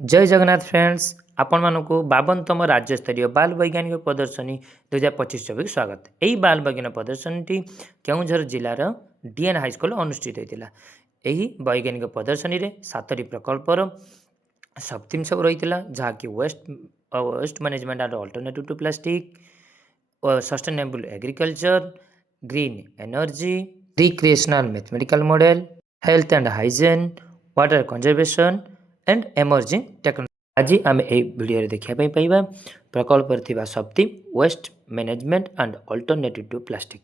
जय जगन्नाथ फ्रेंड्स आपण मानक 52तम राज्यस्तरीय बाल वैज्ञानिक प्रदर्शनी 2025-24 स्वागत। यही बाल वैज्ञानिक प्रदर्शनी केउझर जिलार डीएन हाईस्कल अनुष्ठित होता। यही वैज्ञानिक प्रदर्शनी रे 7टी प्रकल्पर सब थीम सब रही जहाँकि waste management and alternative to plastic, sustainable agriculture, green energy, recreational mathematical model, health and hygiene, water conservation and emerging technology. आज आम ए वीडियो देखा पाइबा प्रकल्प सब theme waste management and alternative to plastic.